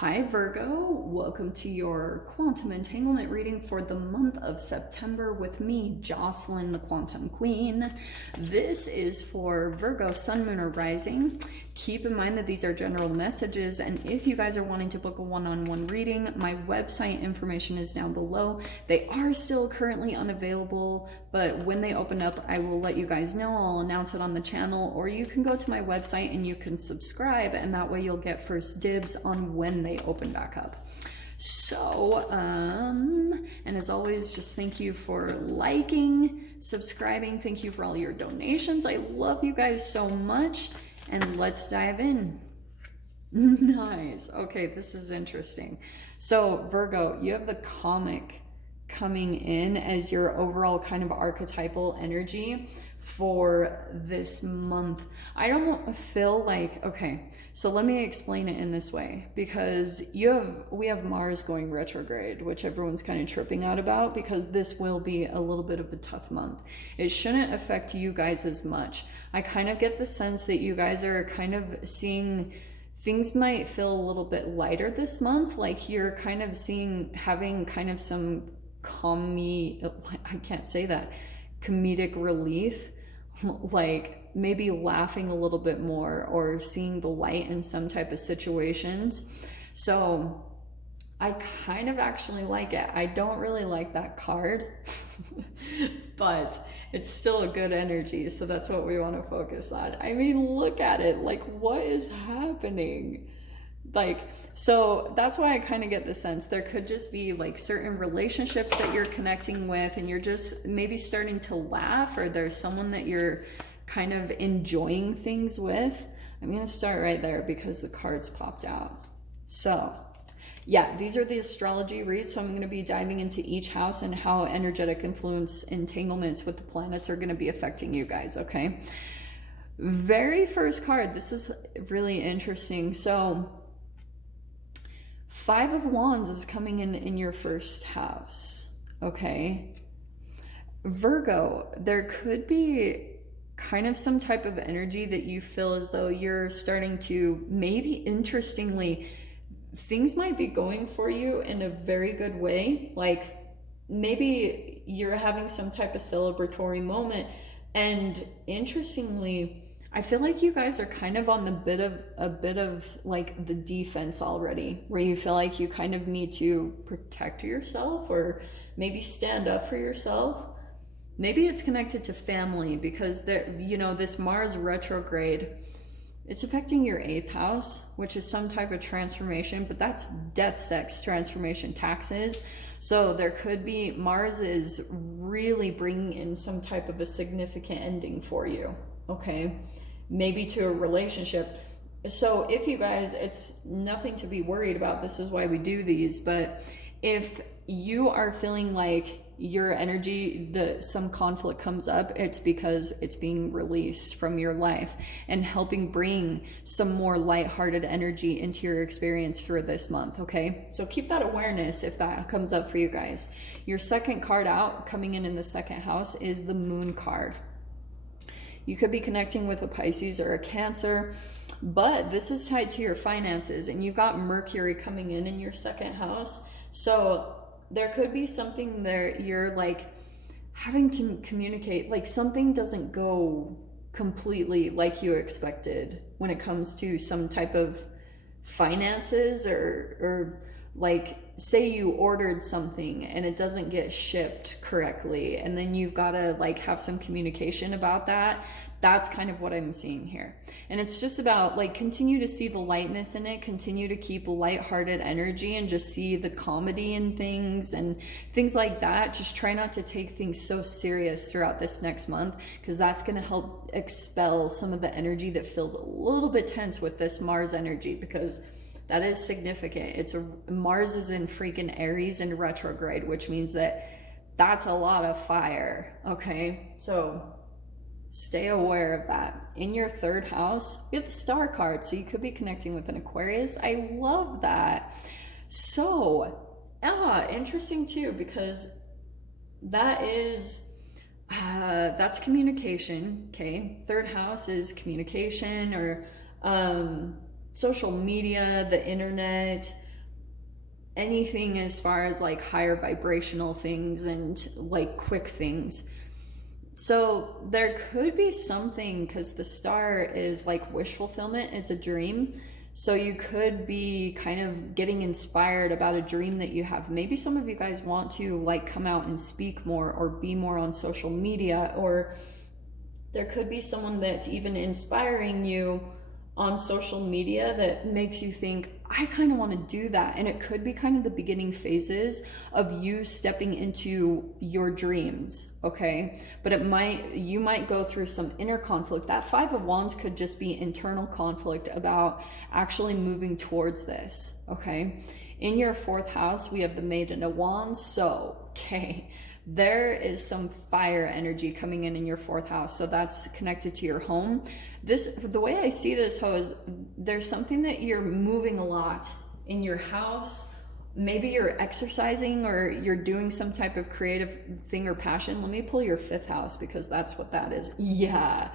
Hi Virgo, welcome to your quantum entanglement reading for the month of September with me, Jocelyn, the Quantum Queen. This is for Virgo, Sun, Moon, or Rising. Keep in mind that these are general messages, and if you guys are wanting to book a one-on-one reading, my website information is down below. They are still currently unavailable, but when they open up, I will let you guys know. I'll announce it on the channel, or you can go to my website and you can subscribe, and that way you'll get first dibs on when they open back up. So, and as always, just thank you for liking, subscribing. Thank you for all your donations. I love you guys so much. And let's dive in. Nice. Okay, this is interesting. So Virgo, you have the comic coming in as your overall kind of archetypal energy for this month. I don't feel like, okay, so let me explain it in this way, because we have Mars going retrograde, which everyone's kind of tripping out about, because this will be a little bit of a tough month. It shouldn't affect you guys as much. I kind of get the sense that you guys are kind of seeing things might feel a little bit lighter this month, like you're kind of having kind of some comedic relief, like maybe laughing a little bit more or seeing the light in some type of situations. So I kind of actually like it. I don't really like that card, but it's still a good energy. So that's what we want to focus on. I mean, look at it. Like, what is happening? Like, so that's why I kind of get the sense there could just be like certain relationships that you're connecting with, and you're just maybe starting to laugh, or there's someone that you're kind of enjoying things with. I'm going to start right there because the cards popped out. So yeah, these are the astrology reads. So I'm going to be diving into each house and how energetic influence entanglements with the planets are going to be affecting you guys. Okay. Very first card. This is really interesting. So Five of Wands is coming in your first house. Okay. Virgo, there could be kind of some type of energy that you feel as though you're starting to, maybe interestingly, things might be going for you in a very good way. Like maybe you're having some type of celebratory moment, and interestingly, I feel like you guys are kind of on a bit of like the defense already, where you feel like you kind of need to protect yourself or maybe stand up for yourself. Maybe it's connected to family, because there, this Mars retrograde, it's affecting your 8th house, which is some type of transformation, but that's death, sex, transformation, taxes. So there could be, Mars is really bringing in some type of a significant ending for you. Okay, maybe to a relationship. So if you guys, it's nothing to be worried about. This is why we do these. But if you are feeling like your energy, some conflict comes up, it's because it's being released from your life and helping bring some more lighthearted energy into your experience for this month. Okay, so keep that awareness if that comes up for you guys. Your second card out, coming in the second house, is the Moon card. You could be connecting with a Pisces or a Cancer, but this is tied to your finances, and you've got Mercury coming in your second house. So there could be something there you're like having to communicate, like something doesn't go completely like you expected when it comes to some type of finances, or like say you ordered something and it doesn't get shipped correctly, and then you've got to like have some communication about that. That's kind of what I'm seeing here. And it's just about like continue to see the lightness in it, continue to keep a lighthearted energy, and just see the comedy in things and things like that. Just try not to take things so serious throughout this next month, because that's going to help expel some of the energy that feels a little bit tense with this Mars energy, because that is significant. Mars is in freaking Aries in retrograde, which means that's a lot of fire. Okay, so stay aware of that. In your third house, you have the Star card, so you could be connecting with an Aquarius. I love that. So, interesting too, because that's communication. Okay, third house is communication, or social media, the internet, anything as far as like higher vibrational things and like quick things. So there could be something, because the star is like wish fulfillment, it's a dream. So you could be kind of getting inspired about a dream that you have. Maybe some of you guys want to like come out and speak more or be more on social media, or there could be someone that's even inspiring you on social media that makes you think, I kind of want to do that. And it could be kind of the beginning phases of you stepping into your dreams, okay? But you might go through some inner conflict. That Five of Wands could just be internal conflict about actually moving towards this, okay? In your 4th house, we have the Maiden of Wands. So, okay, there is some fire energy coming in your 4th house. So that's connected to your home. The way I see this, Ho, is there's something that you're moving a lot in your house. Maybe you're exercising or you're doing some type of creative thing or passion. Let me pull your 5th house, because that's what that is. Yeah,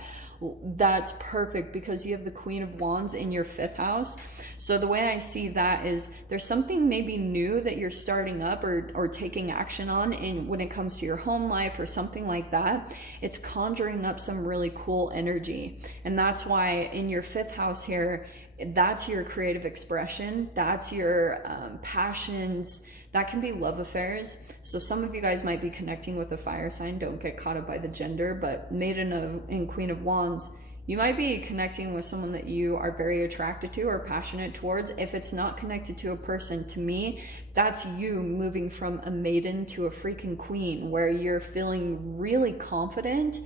that's perfect, because you have the Queen of Wands in your 5th house. So the way I see that is there's something maybe new that you're starting up or taking action on when it comes to your home life or something like that. It's conjuring up some really cool energy. And that's why in your 5th house here, that's your creative expression. That's your passions. That can be love affairs. So some of you guys might be connecting with a fire sign. Don't get caught up by the gender, but Maiden and Queen of Wands, you might be connecting with someone that you are very attracted to or passionate towards. If it's not connected to a person, to me, that's you moving from a maiden to a freaking queen, where you're feeling really confident.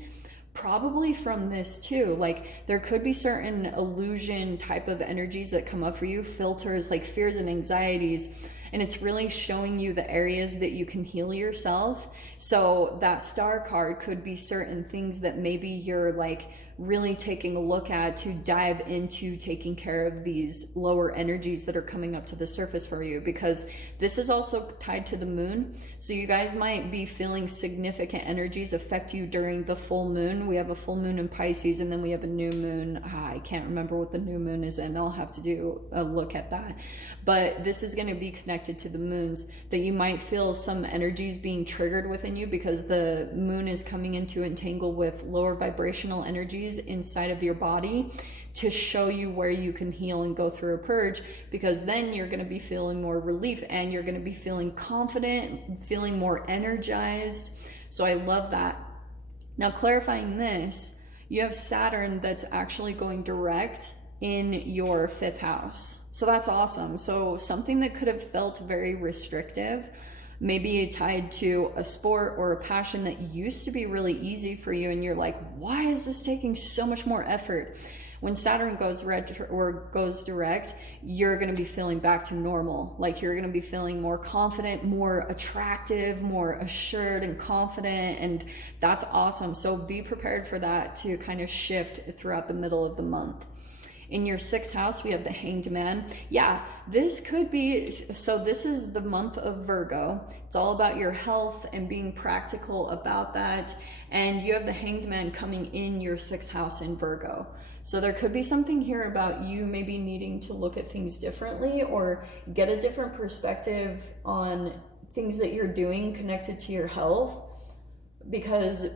Probably from this too, like there could be certain illusion type of energies that come up for you, filters like fears and anxieties, and it's really showing you the areas that you can heal yourself. So that star card could be certain things that maybe you're like really taking a look at to dive into taking care of these lower energies that are coming up to the surface for you, because this is also tied to the moon. So you guys might be feeling significant energies affect you during the full moon. We have a full moon in Pisces, and then we have a new moon. I can't remember what the new moon is, and I'll have to do a look at that. But this is going to be connected to the moons, that you might feel some energies being triggered within you, because the moon is coming into entangle with lower vibrational energies inside of your body to show you where you can heal and go through a purge, because then you're going to be feeling more relief and you're going to be feeling confident, feeling more energized. So I love that. Now, clarifying this, you have Saturn that's actually going direct in your 5th house. So that's awesome. So something that could have felt very restrictive, maybe tied to a sport or a passion that used to be really easy for you, and you're like, why is this taking so much more effort? When Saturn goes retro or goes direct, you're going to be feeling back to normal. Like you're going to be feeling more confident, more attractive, more assured and confident, and that's awesome. So be prepared for that to kind of shift throughout the middle of the month. In your 6th house, we have the Hanged Man. Yeah, this could be, so this is the month of Virgo. It's all about your health and being practical about that. And you have the Hanged Man coming in your 6th house in Virgo. So there could be something here about you maybe needing to look at things differently or get a different perspective on things that you're doing connected to your health, because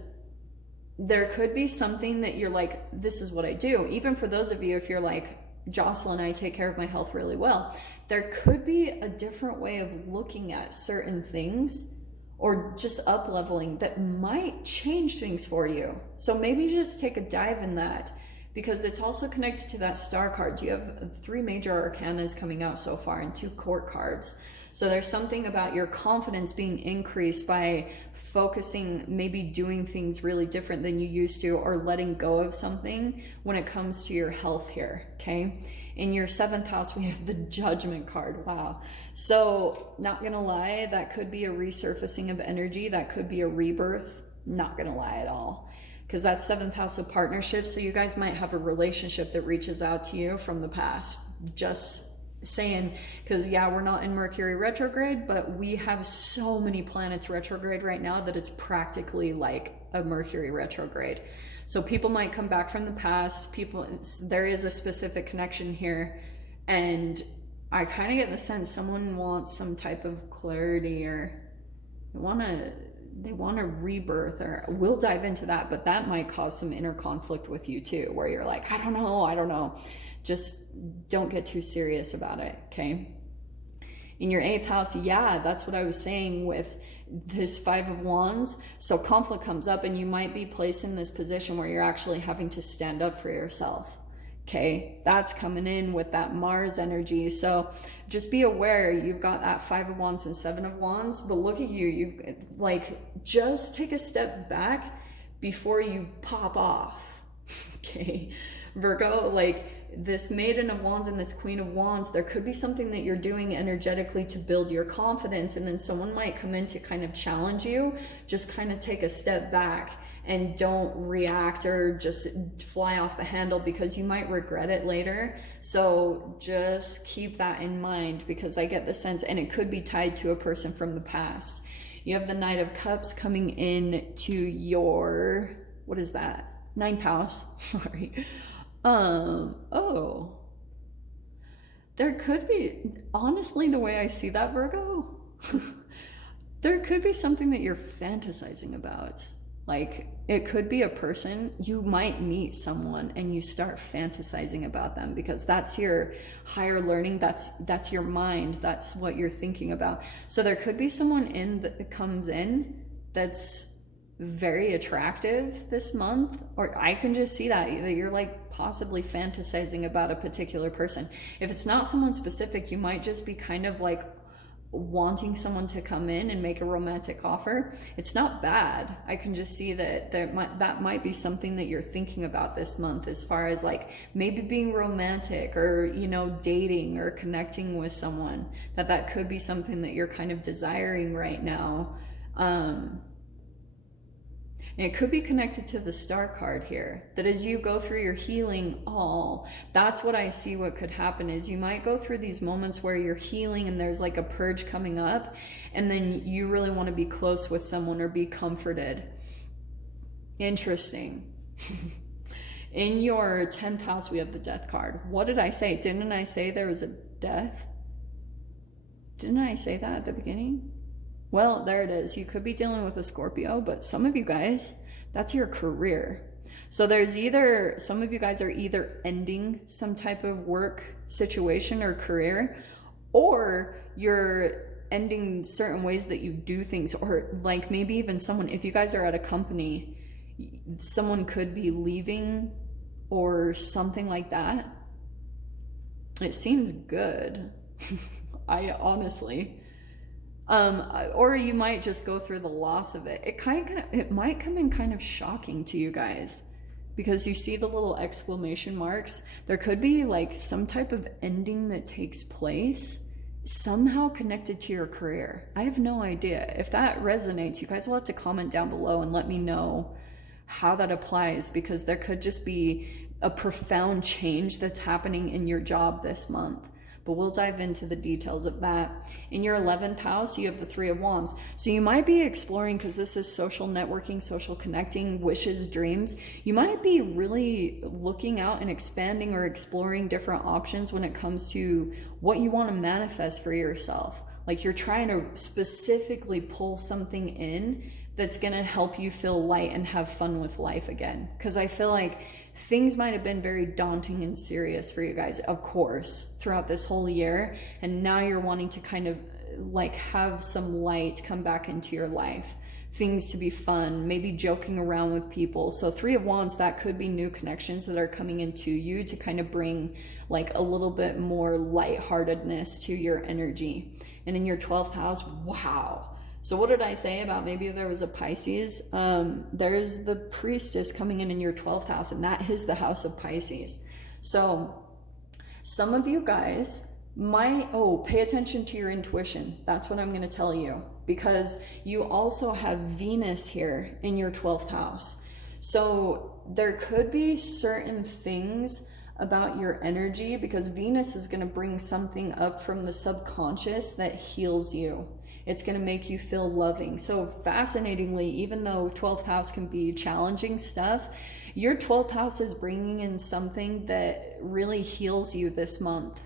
there could be something that you're like, this is what I do. Even for those of you, if you're like, Jocelyn, I take care of my health really well, there could be a different way of looking at certain things or just up leveling that might change things for you. So maybe just take a dive in that, because it's also connected to that star card. You have 3 major arcanas coming out so far and 2 court cards. So there's something about your confidence being increased by focusing, maybe doing things really different than you used to, or letting go of something when it comes to your health here, okay? In your 7th house, we have the Judgment card. Wow. So not gonna lie, that could be a resurfacing of energy. That could be a rebirth. Not gonna lie at all, because that's 7th house of partnerships. So you guys might have a relationship that reaches out to you from the past. Just saying, because yeah, we're not in Mercury retrograde, but we have so many planets retrograde right now that it's practically like a Mercury retrograde. So people might come back from the past. There is a specific connection here, and I kind of get the sense someone wants some type of clarity, or they want a rebirth, or we'll dive into that, but that might cause some inner conflict with you too, where you're like, I don't know. Just don't get too serious about it, okay? In your 8th house, yeah, that's what I was saying with this 5 of Wands. So conflict comes up and you might be placed in this position where you're actually having to stand up for yourself. Okay, that's coming in with that Mars energy. So just be aware, you've got that 5 of Wands and 7 of Wands, but look at you, you've like, just take a step back before you pop off. Okay, Virgo, like this Maiden of Wands and this Queen of Wands, there could be something that you're doing energetically to build your confidence, and then someone might come in to kind of challenge you. Just kind of take a step back and don't react or just fly off the handle, because you might regret it later. So just keep that in mind, because I get the sense, and it could be tied to a person from the past. You have the Knight of Cups coming in to your, what is that? 9th house, sorry. Oh, there could be, honestly, the way I see that, Virgo, there could be something that you're fantasizing about. Like, it could be a person. You might meet someone and you start fantasizing about them, because that's your higher learning. That's your mind. That's what you're thinking about. So there could be someone that comes in that's very attractive this month, or I can just see that you're like possibly fantasizing about a particular person. If it's not someone specific, you might just be kind of like wanting someone to come in and make a romantic offer. It's not bad. I can just see that that might be something that you're thinking about this month, as far as like maybe being romantic, or dating or connecting with someone. That could be something that you're kind of desiring right now. And it could be connected to the Star card here, that as you go through your healing, that's what I see. What could happen is you might go through these moments where you're healing and there's like a purge coming up, and then you really want to be close with someone or be comforted. Interesting. In your 10th house, we have the Death card. What did I say? Didn't I say there was a death? Didn't I say that at the beginning? Well, there it is. You could be dealing with a Scorpio, but some of you guys, that's your career. So there's either, some of you guys are either ending some type of work situation or career, or you're ending certain ways that you do things, or like maybe even someone, if you guys are at a company, someone could be leaving or something like that. It seems good. I honestly... or you might just go through the loss of it. It might come in kind of shocking to you guys, because you see the little exclamation marks. There could be like some type of ending that takes place, somehow connected to your career. I have no idea. If that resonates, you guys will have to comment down below and let me know how that applies, because there could just be a profound change that's happening in your job this month. But we'll dive into the details of that. In your 11th house, you have the 3 of Wands. So you might be exploring, because this is social networking, social connecting, wishes, dreams. You might be really looking out and expanding or exploring different options when it comes to what you want to manifest for yourself. Like you're trying to specifically pull something in that's going to help you feel light and have fun with life again. Because I feel like things might have been very daunting and serious for you guys, of course, throughout this whole year. And now you're wanting to kind of like have some light come back into your life. Things to be fun, maybe joking around with people. So 3 of Wands, that could be new connections that are coming into you to kind of bring like a little bit more lightheartedness to your energy. And in your 12th house, wow. So what did I say about maybe there was a Pisces? There's the Priestess coming in your 12th house, and that is the house of Pisces. So some of you guys might, pay attention to your intuition. That's what I'm going to tell you, because you also have Venus here in your 12th house. So there could be certain things about your energy, because Venus is going to bring something up from the subconscious that heals you. It's going to make you feel loving. So fascinatingly, even though 12th house can be challenging stuff, your 12th house is bringing in something that really heals you this month.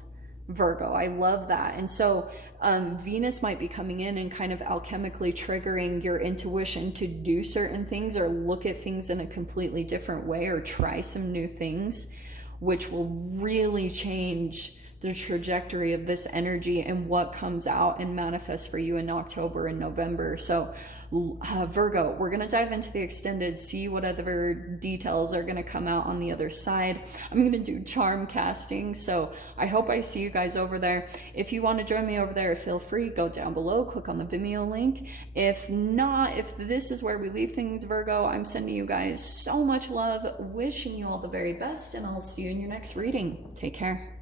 Virgo. I love that. And so Venus might be coming in and kind of alchemically triggering your intuition to do certain things or look at things in a completely different way or try some new things, which will really change the trajectory of this energy and what comes out and manifests for you in October and November. So Virgo, we're going to dive into the extended, see what other details are going to come out on the other side. I'm going to do charm casting, so I hope I see you guys over there. If you want to join me over there, feel free, go down below, click on the Vimeo link. If not, if this is where we leave things, Virgo, I'm sending you guys so much love, wishing you all the very best, and I'll see you in your next reading. Take care.